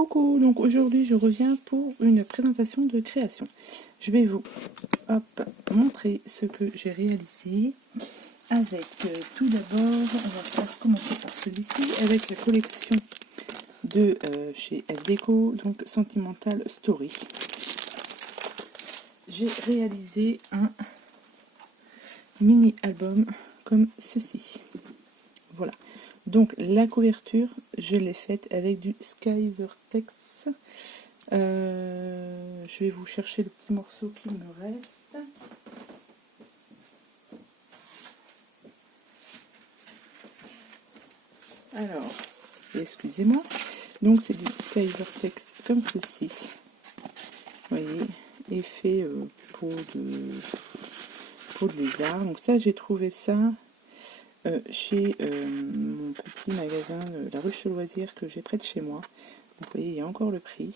Coucou, donc aujourd'hui je reviens pour une présentation de création. Je vais vous montrer ce que j'ai réalisé avec tout d'abord, on va commencer par celui-ci avec la collection de chez FDeco, donc Sentimental Story. J'ai réalisé un mini album comme ceci. Voilà. Donc la couverture, je l'ai faite avec du Skyvertex. Je vais vous chercher le petit morceau qui me reste. Alors, excusez-moi. Donc c'est du Skyvertex comme ceci. Vous voyez, effet peau de lézard. Donc ça, j'ai trouvé ça chez mon petit magasin La Ruche au Loisir que j'ai près de chez moi. Donc vous voyez, il y a encore le prix.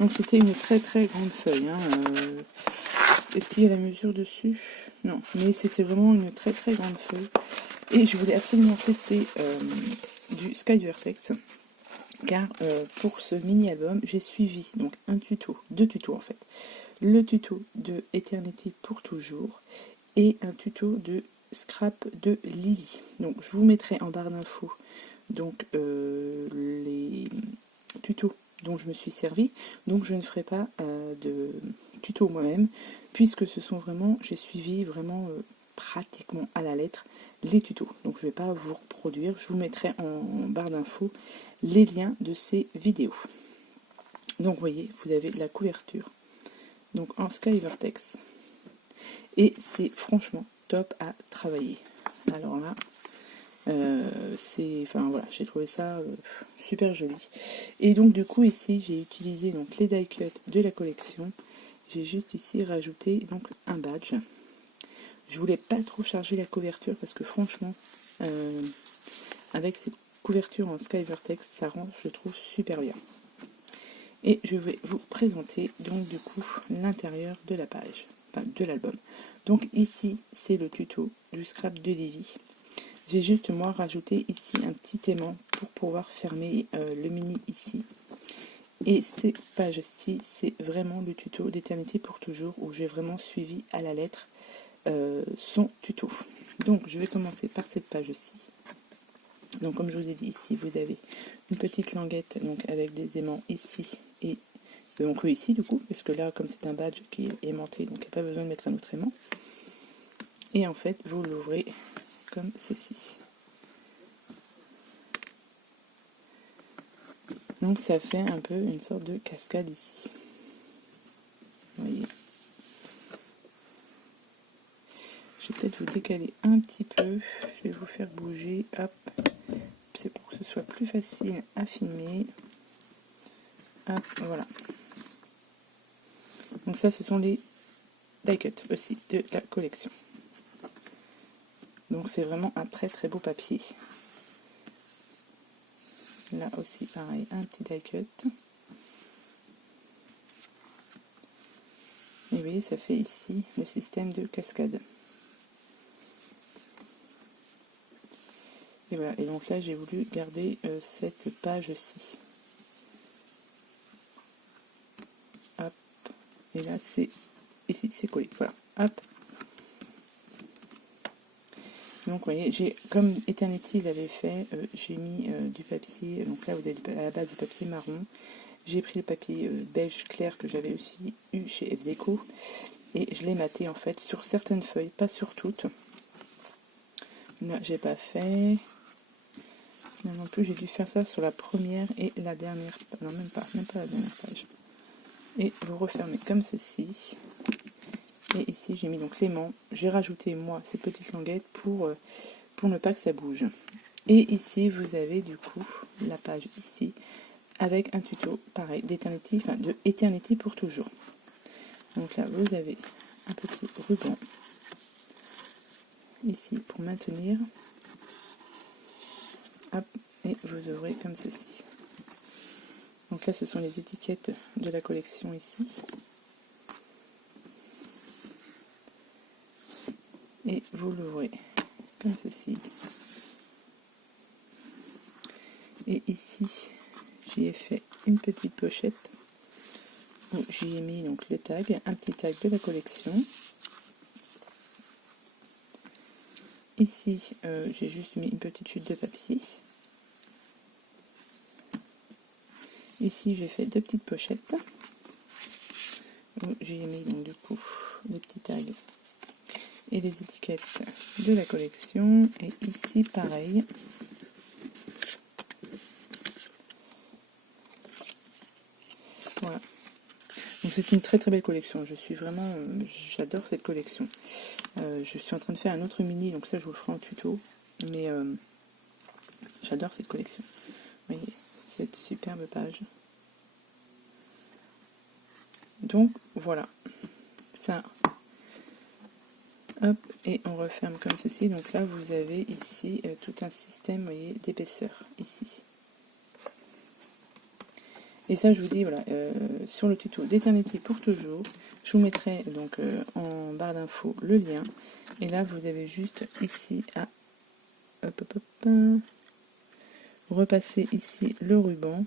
Donc c'était une très très grande feuille. Est-ce qu'il y a la mesure dessus? Non, mais c'était vraiment une très très grande feuille. Et je voulais absolument tester du Skyvertex. Car pour ce mini-album, j'ai suivi donc un tuto, deux tutos en fait. Le tuto de Eternity pour toujours et un tuto de Scrap de Lily. Donc je vous mettrai en barre d'infos donc les tutos dont je me suis servi. Donc je ne ferai pas de tuto moi-même puisque ce sont vraiment, j'ai suivi vraiment pratiquement à la lettre les tutos. Donc je ne vais pas vous reproduire, je vous mettrai en barre d'infos les liens de ces vidéos. Donc vous voyez, vous avez la couverture donc en Skyvertex et c'est franchement top à travailler. Alors là voilà, j'ai trouvé ça super joli. Et donc du coup ici j'ai utilisé donc les die cuts de la collection. J'ai juste ici rajouté donc un badge. Je voulais pas trop charger la couverture parce que franchement avec cette couverture en Skyvertex ça rend, je trouve, super bien. Et je vais vous présenter donc du coup l'intérieur de la page, enfin de l'album. Donc ici c'est le tuto du scrap de Lily. J'ai juste moi rajouté ici un petit aimant pour pouvoir fermer le mini ici. Et ces pages-ci, c'est vraiment le tuto d'Eternity pour toujours où j'ai vraiment suivi à la lettre son tuto. Donc je vais commencer par cette page-ci. Donc comme je vous ai dit ici, vous avez une petite languette donc avec des aimants ici et donc ici du coup, parce que là comme c'est un badge qui est aimanté, donc il n'y a pas besoin de mettre un autre aimant. Et en fait, vous l'ouvrez comme ceci. Donc ça fait un peu une sorte de cascade ici. Vous voyez. Je vais peut-être vous décaler un petit peu. Je vais vous faire bouger. Hop. C'est pour que ce soit plus facile à filmer. Hop, voilà. Donc ça, ce sont les die cuts aussi de la collection. Donc c'est vraiment un très très beau papier. Là aussi, pareil, un petit die cut. Et vous voyez, ça fait ici le système de cascade. Et voilà, et donc là, j'ai voulu garder cette page-ci. Hop, et là, c'est ici, c'est collé. Voilà, hop. Donc vous voyez, j'ai comme Eternity l'avait fait, j'ai mis du papier, donc là vous avez à la base du papier marron. J'ai pris le papier beige clair que j'avais aussi eu chez FDeco et je l'ai maté en fait sur certaines feuilles, pas sur toutes. Là j'ai pas fait. Là non plus, j'ai dû faire ça sur la première et la dernière, non même pas la dernière page. Et vous refermez comme ceci. Et ici j'ai mis donc l'aimant, j'ai rajouté moi ces petites languettes pour ne pas que ça bouge. Et ici vous avez du coup la page ici avec un tuto pareil d'Eternity, enfin de Eternity pour toujours. Donc là vous avez un petit ruban ici pour maintenir. Hop, et vous ouvrez comme ceci. Donc là ce sont les étiquettes de la collection ici. Et vous l'ouvrez comme ceci. Et ici, j'y ai fait une petite pochette où j'y ai mis donc le tag, un petit tag de la collection. Ici, j'ai juste mis une petite chute de papier. Ici, j'ai fait 2 petites pochettes où j'y ai mis donc du coup les petits tags et les étiquettes de la collection. Et ici, pareil. Voilà. Donc c'est une très très belle collection. Je suis vraiment, j'adore cette collection. Je suis en train de faire un autre mini, donc ça je vous le ferai en tuto. Mais j'adore cette collection. Vous voyez, cette superbe page. Donc voilà, ça. Hop, et on referme comme ceci. Donc là vous avez ici tout un système, vous voyez, d'épaisseur ici. Et ça, je vous dis, voilà, sur le tuto d'Eternity pour toujours, je vous mettrai donc en barre d'infos le lien. Et là, vous avez juste ici à repasser ici le ruban.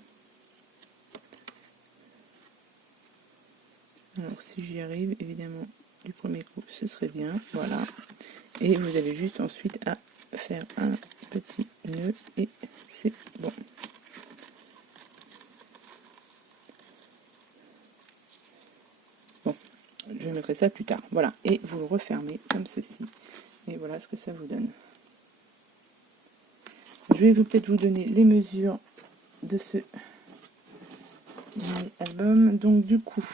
Alors, si j'y arrive, évidemment, du premier coup, ce serait bien. Voilà. Et vous avez juste ensuite à faire un petit nœud et c'est bon. Je mettrai ça plus tard. Voilà. Et vous le refermez comme ceci. Et voilà ce que ça vous donne. Je vais peut-être vous donner les mesures de ce album. Donc du coup,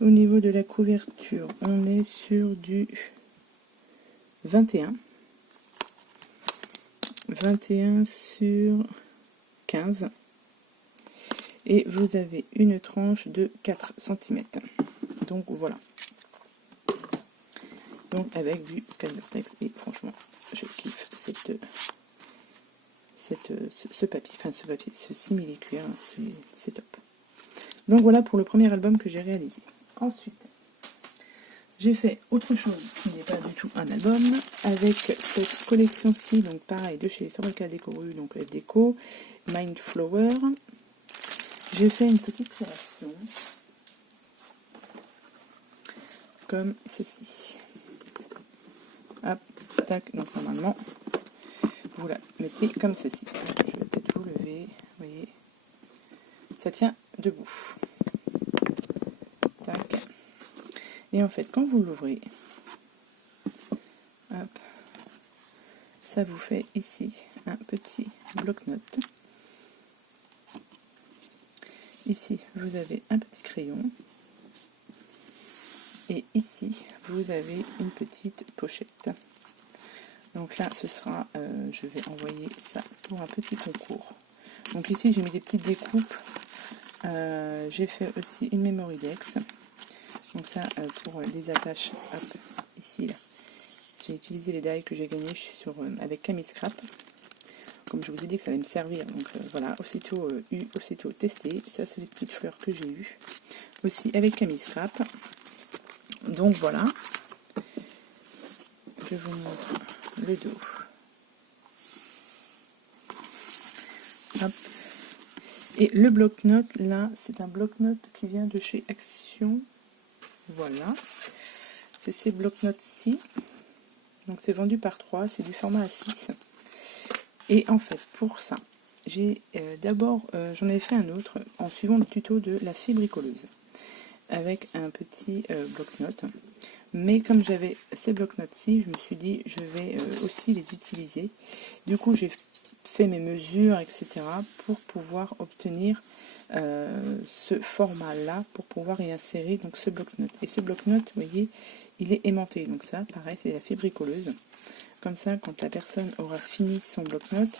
au niveau de la couverture, on est sur du 21. 21 sur 15. Et vous avez une tranche de 4 cm. Donc voilà. Donc avec du Skyvertex. Et franchement, je kiffe ce papier. Enfin ce papier, ce simili-cuir. C'est top. Donc voilà pour le premier album que j'ai réalisé. Ensuite, j'ai fait autre chose qui n'est pas du tout un album, avec cette collection-ci, donc pareil, de chez Fabrica Décoru, donc la déco, Mindflower. J'ai fait une petite création, comme ceci. Hop, tac, donc normalement, vous la mettez comme ceci. Je vais peut-être vous lever, vous voyez, ça tient debout. Tac. Et en fait, quand vous l'ouvrez, hop, ça vous fait ici un petit bloc-notes. Ici, vous avez un petit crayon. Et ici, vous avez une petite pochette. Donc là, ce sera, je vais envoyer ça pour un petit concours. Donc ici, j'ai mis des petites découpes. J'ai fait aussi une memory dex. Donc ça, pour les attaches, hop, ici, là. J'ai utilisé les die que j'ai gagnés avec Camille Scrap. Comme je vous ai dit que ça allait me servir. Donc voilà, aussitôt testé. Ça, c'est les petites fleurs que j'ai eues. Aussi avec Camille Scrap. Donc voilà. Je vous montre le dos. Hop. Et le bloc-notes, là, c'est un bloc-notes qui vient de chez Action. Voilà. C'est ces bloc-notes-ci. Donc c'est vendu par 3, c'est du format A6. Et en fait, pour ça, j'ai d'abord, j'en avais fait un autre en suivant le tuto de la fée bricoleuse. Avec un petit bloc-notes. Mais comme j'avais ces bloc-notes-ci, je me suis dit, je vais aussi les utiliser. Du coup, j'ai fait mes mesures, etc. pour pouvoir obtenir ce format-là, pour pouvoir y insérer donc ce bloc-notes. Et ce bloc-notes, vous voyez, il est aimanté. Donc ça, pareil, c'est la fée bricoleuse. Comme ça, quand la personne aura fini son bloc-notes,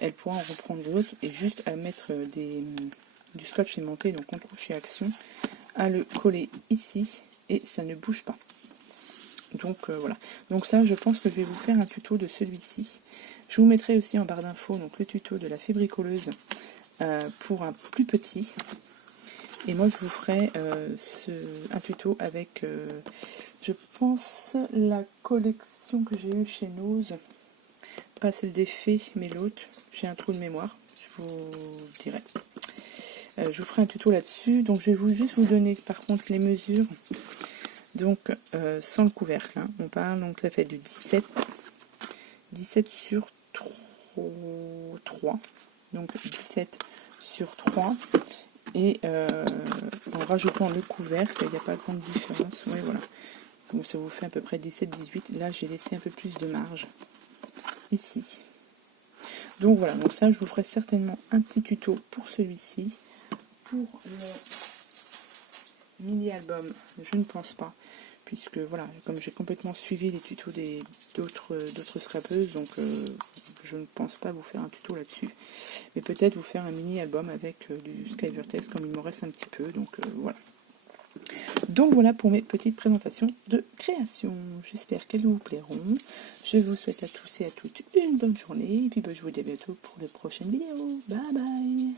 elle pourra en reprendre d'autres et juste à mettre du scotch aimanté, donc on trouve chez Action, à le coller ici et ça ne bouge pas. Donc voilà. Donc ça, je pense que je vais vous faire un tuto de celui-ci. Je vous mettrai aussi en barre d'infos donc le tuto de la fée bricoleuse pour un plus petit. Et moi, je vous ferai un tuto avec, je pense, la collection que j'ai eue chez Nose. Pas celle des fées, mais l'autre. J'ai un trou de mémoire. vous dirai. Je vous ferai un tuto là-dessus. Donc je vais juste vous donner par contre les mesures. Donc sans le couvercle, hein, on parle, donc ça fait du 17 sur 3. Donc 17 sur 3. Et en rajoutant le couvercle, il n'y a pas grande différence. Oui, voilà. Donc ça vous fait à peu près 17-18. Là, j'ai laissé un peu plus de marge ici. Donc voilà, donc ça, je vous ferai certainement un petit tuto pour celui-ci. Pour le mini-album, je ne pense pas. Puisque voilà, comme j'ai complètement suivi les tutos d'autres scrapeuses, donc je ne pense pas vous faire un tuto là-dessus. Mais peut-être vous faire un mini-album avec du Skyvertex, comme il me reste un petit peu. Donc voilà. Donc voilà pour mes petites présentations de création. J'espère qu'elles vous plairont. Je vous souhaite à tous et à toutes une bonne journée. Et puis je vous dis à bientôt pour de prochaines vidéos. Bye bye.